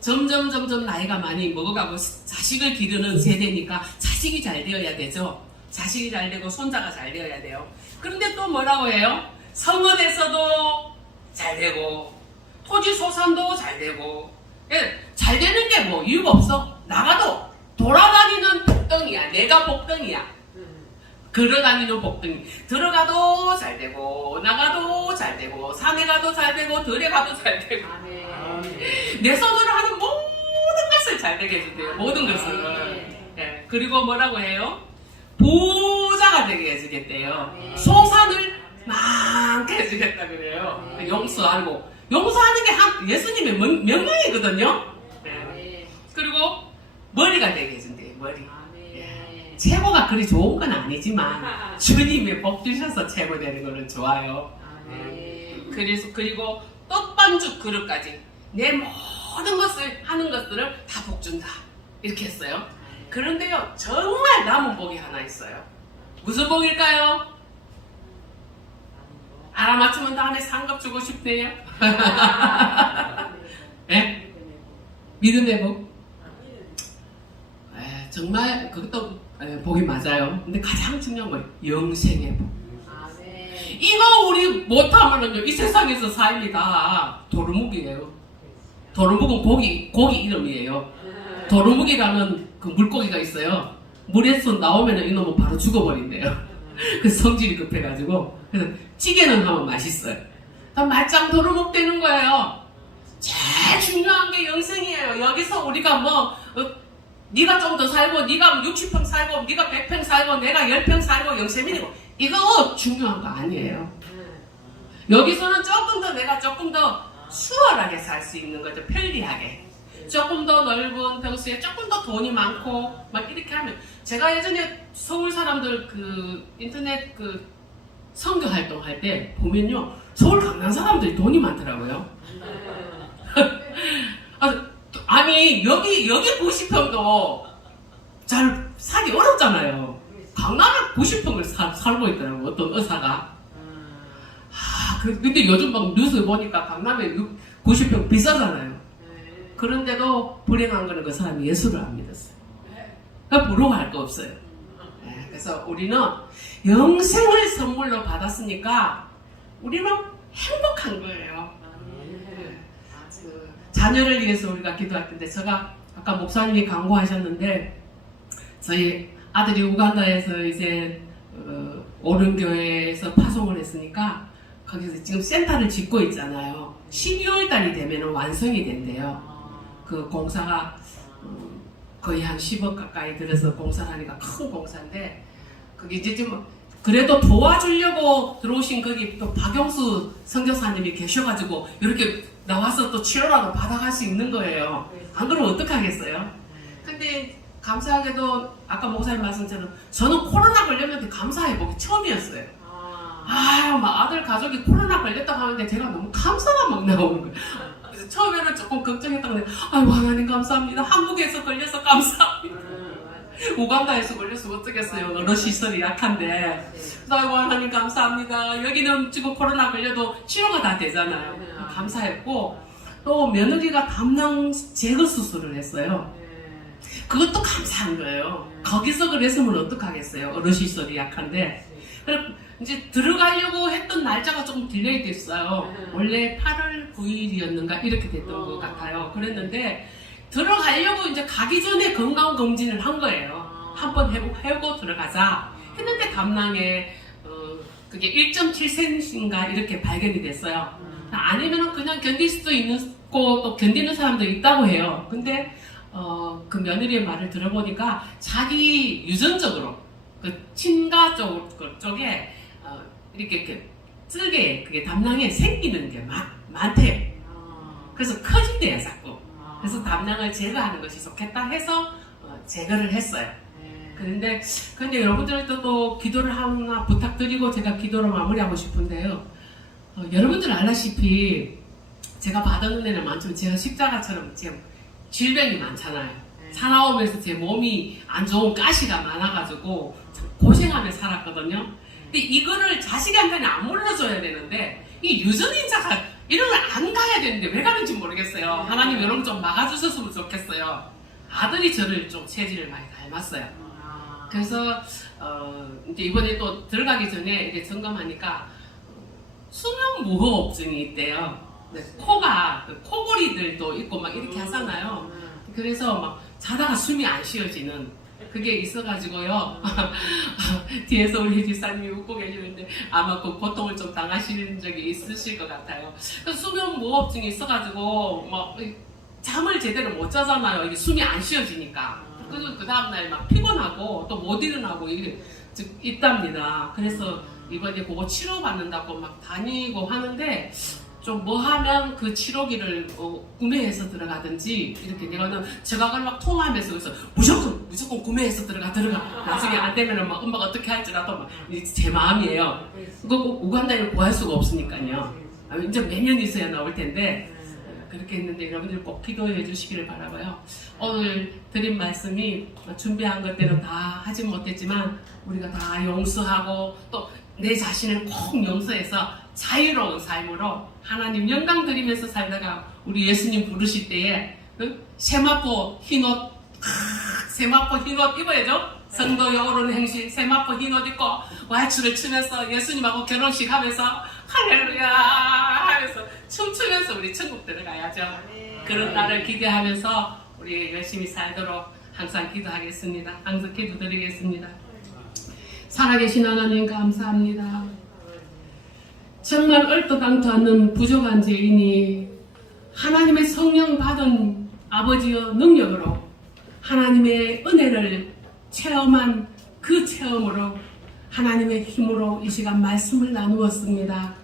점점 나이가 많이 먹어가고 자식을 기르는 세대니까 자식이 잘 되어야 되죠. 자식이 잘 되고 손자가 잘 되어야 돼요. 그런데 또 뭐라고 해요? 성읍에서도 잘 되고 토지 소산도 잘 되고 잘 되는 게 뭐 이유가 없어. 나가도 돌아다니는 복덩이야. 내가 복덩이야. 걸어다니는 복덩이. 들어가도 잘 되고 나가도 잘 되고 산에 가도 잘 되고 들에 가도 잘 되고 내 손으로 하는 모든 것을 잘 되게 해준대요. 모든 것을. 그리고 뭐라고 해요? 부자가 되게 해주겠대요. 소산을 많게 해주겠다 그래요. 용서하고 용서하는 게 예수님의 명령이거든요. 그리고 머리가 되게 해준대요. 머리. 최고가 그리 좋은 건 아니지만 주님의 복 주셔서 최고 되는 거는 좋아요. 그리고 떡반죽 그릇까지 내 모든 것을 하는 것들을 다 복 준다. 이렇게 했어요. 그런데요, 정말 남은 복이 하나 있어요. 무슨 복일까요? 알아맞히면 다음에 상급 주고 싶네요. 네? 믿음의 복? 정말 그것도 복이 맞아요. 근데 가장 중요한 건 영생의 복. 이거 우리 못하면은요, 이 세상에서 삶이 다 도루묵이에요. 도루묵은 고기 이름이에요. 도루묵이라는 그 물고기가 있어요. 물에서 나오면은 이놈은 바로 죽어버린대요. 그래서 성질이 급해가지고. 그래서 찌개는 하면 맛있어요. 다 말짱 도루묵 되는 거예요. 제일 중요한 게 영생이에요. 여기서 우리가 네가 좀 더 살고, 네가 60평 살고, 네가 100평 살고, 내가 10평 살고, 영세민이고, 이거 중요한 거 아니에요. 여기서는 내가 조금 더 수월하게 살 수 있는 거죠. 편리하게. 조금 더 넓은 평수에 조금 더 돈이 많고, 막 이렇게 하면. 제가 예전에 서울 사람들 인터넷 선교 활동할 때 보면요, 서울 강남 사람들이 돈이 많더라고요. 아니 여기 90평도 잘 사기 어렵잖아요. 강남에 90평을 살고 있더라고 어떤 의사가. 근데 요즘 막 뉴스 보니까 강남에 90평 비싸잖아요. 그런데도 불행한 거는 그 사람이 예수를 안 믿었어요. 그러니까 부러워할 거 없어요. 그래서 우리는 영생을 선물로 받았으니까 우리는 행복한 거예요. 자녀를 위해서 우리가 기도할 텐데, 제가 아까 목사님이 강구하셨는데, 저희 아들이 우간다에서 이제 오른교회에서 파송을 했으니까 거기서 지금 센터를 짓고 있잖아요. 12월 달이 되면 완성이 된대요. 그 공사가 거의 한 10억 가까이 들어서 공사를 하니까 큰 공사인데, 그게 이제 좀 그래도 도와주려고 들어오신 거기 또 박영수 선교사님이 계셔가지고 이렇게 나와서 또 치료라도 받아갈 수 있는 거예요. 안 그러면 어떡하겠어요? 근데 감사하게도 아까 목사님 말씀처럼 저는 코로나 걸렸는데 감사해보기 처음이었어요. 막 아들 가족이 코로나 걸렸다고 하는데 제가 너무 감사가 막 나오는 거예요. 그래서 처음에는 조금 걱정했다고 했는데, 아이고 하나님 감사합니다. 한국에서 걸려서 감사합니다. 우간다에서 걸렸으면 어쩌겠어요. 여러 시설이 약한데. 그래서 아이고 하나님 감사합니다. 여기는 지금 코로나 걸려도 치료가 다 되잖아요. 감사했고, 또 며느리가 담낭 제거 수술을 했어요. 그것도 감사한 거예요. 거기서 그랬으면 어떡하겠어요. 어르시설이 약한데. 이제 들어가려고 했던 날짜가 조금 딜레이 됐어요. 원래 8월 9일이었는가 이렇게 됐던 것 같아요. 그랬는데 들어가려고 이제 가기 전에 건강검진을 한 거예요. 한번 해보고 들어가자 했는데 담낭에 그게 1.7cm인가 이렇게 발견이 됐어요. 아니면 그냥 견딜 수도 있고 또 견디는 사람도 있다고 해요. 근데 그 며느리의 말을 들어보니까 자기 유전적으로 그 친가 쪽에 이렇게 쓸개 그게 담낭에 생기는 게 많대요. 그래서 커진대요 자꾸. 그래서 담낭을 제거하는 것이 좋겠다 해서 제거를 했어요. 근데 여러분들도 또 기도를 하나 부탁드리고 제가 기도로 마무리하고 싶은데요. 여러분들 알다시피 제가 받은 은혜는 많지만 제가 십자가처럼 제 질병이 많잖아요. 살아오면서 제 몸이 안 좋은 가시가 많아가지고 고생하며 살았거든요. 근데 이거를 자식한테는 안 물러줘야 되는데 이 유전인자가 이런 걸 안 가야 되는데 왜 가는지 모르겠어요. 하나님 이런 거 좀 막아주셨으면 좋겠어요. 아들이 저를 좀 체질을 많이 닮았어요. 그래서 이제 이번에 또 들어가기 전에 이제 점검하니까 수면 무호흡증이 있대요. 코가 코골이들도 있고 막 이렇게 하잖아요. 그래서 막 자다가 숨이 안 쉬어지는 그게 있어가지고요. 뒤에서 우리 집사님이 웃고 계시는데 아마 그 고통을 좀 당하시는 적이 있으실 것 같아요. 그래서 수면 무호흡증이 있어가지고 막 잠을 제대로 못 자잖아요. 이게 숨이 안 쉬어지니까. 그래서 그 다음날 막 피곤하고 또 못 일어나고 있답니다. 그래서 이번에 그거 치료받는다고 막 다니고 하는데 좀 뭐 하면 그 치료기를 구매해서 들어가든지 이렇게 내가는 제가 막 통화하면서 그래서 무조건 구매해서 들어가 나중에 안 되면은 막 엄마가 어떻게 할지라도 막 제 마음이에요. 그거 우간다를 구할 수가 없으니까요. 이제 매년 있어야 나올 텐데 그렇게 했는데 여러분들 꼭 기도해 주시기를 바라고요. 오늘 드린 말씀이 준비한 것들은 다 하지 못했지만 우리가 다 용서하고 또 내 자신을 꼭 용서해서 자유로운 삶으로 하나님 영광 드리면서 살다가 우리 예수님 부르실 때에 세마포 흰옷 입어야죠. 성도의 옳은 행실 세마포 흰옷 입고 왈츠를 추면서 예수님하고 결혼식 하면서 할렐루야 하면서 춤추면서 우리 천국 들어가야죠. 그런 날을 기대하면서 우리 열심히 살도록 항상 기도하겠습니다. 항상 기도드리겠습니다. 살아계신 하나님 감사합니다. 정말 얼토당토 않는 부족한 죄인이 하나님의 성령 받은 아버지의 능력으로 하나님의 은혜를 체험한 그 체험으로 하나님의 힘으로 이 시간 말씀을 나누었습니다.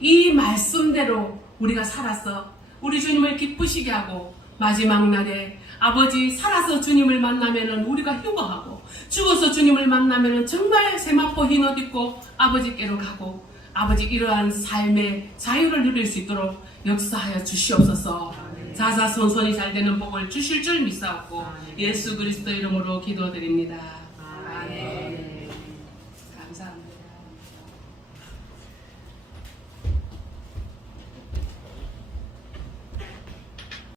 이 말씀대로 우리가 살아서 우리 주님을 기쁘시게 하고 마지막 날에 아버지 살아서 주님을 만나면은 우리가 휴거하고 죽어서 주님을 만나면은 정말 세마포 흰옷 입고 아버지께로 가고 아버지 이러한 삶의 자유를 누릴 수 있도록 역사하여 주시옵소서. 자자손손이 잘 되는 복을 주실 줄 믿사옵고 예수 그리스도 이름으로 기도드립니다.